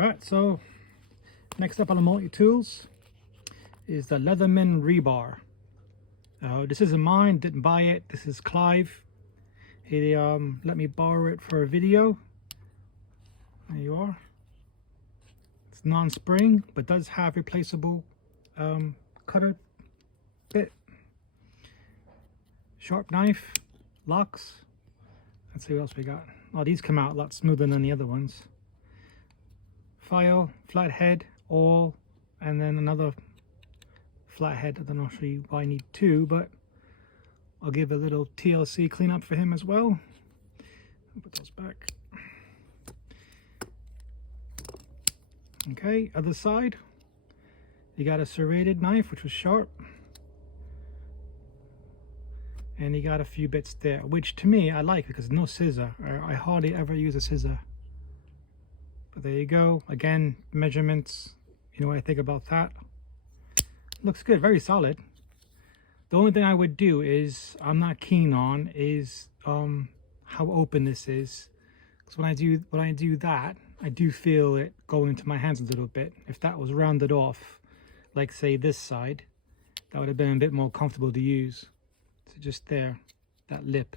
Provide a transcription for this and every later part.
Alright, so next up on the multi-tools is the Leatherman Rebar. This isn't mine, didn't buy it. This is Clive. He let me borrow it for a video. There you are. It's non-spring, but does have replaceable cutter bit. Sharp knife, locks. Let's see what else we got. Oh, these come out a lot smoother than the other ones. File, flat head, all, and then another flat head. I don't know actually why I need two, but I'll give a little TLC cleanup for him as well. Put those back. Okay, other side. You got a serrated knife, which was sharp. And you got a few bits there, which to me I like because no scissor. I hardly ever use a scissor. But there you go. Again, measurements. You know what I think about that. Looks good, very solid. The only thing I would do is, I'm not keen on, is how open this is. Because when I do that, I do feel it going into my hands a little bit. If that was rounded off, like say this side, that would have been a bit more comfortable to use. So just there, that lip.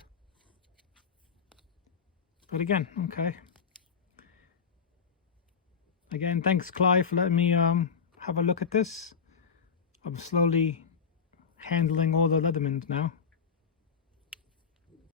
But again, okay. Again, thanks Clive for letting me have a look at this. I'm slowly handling all the Leathermans now.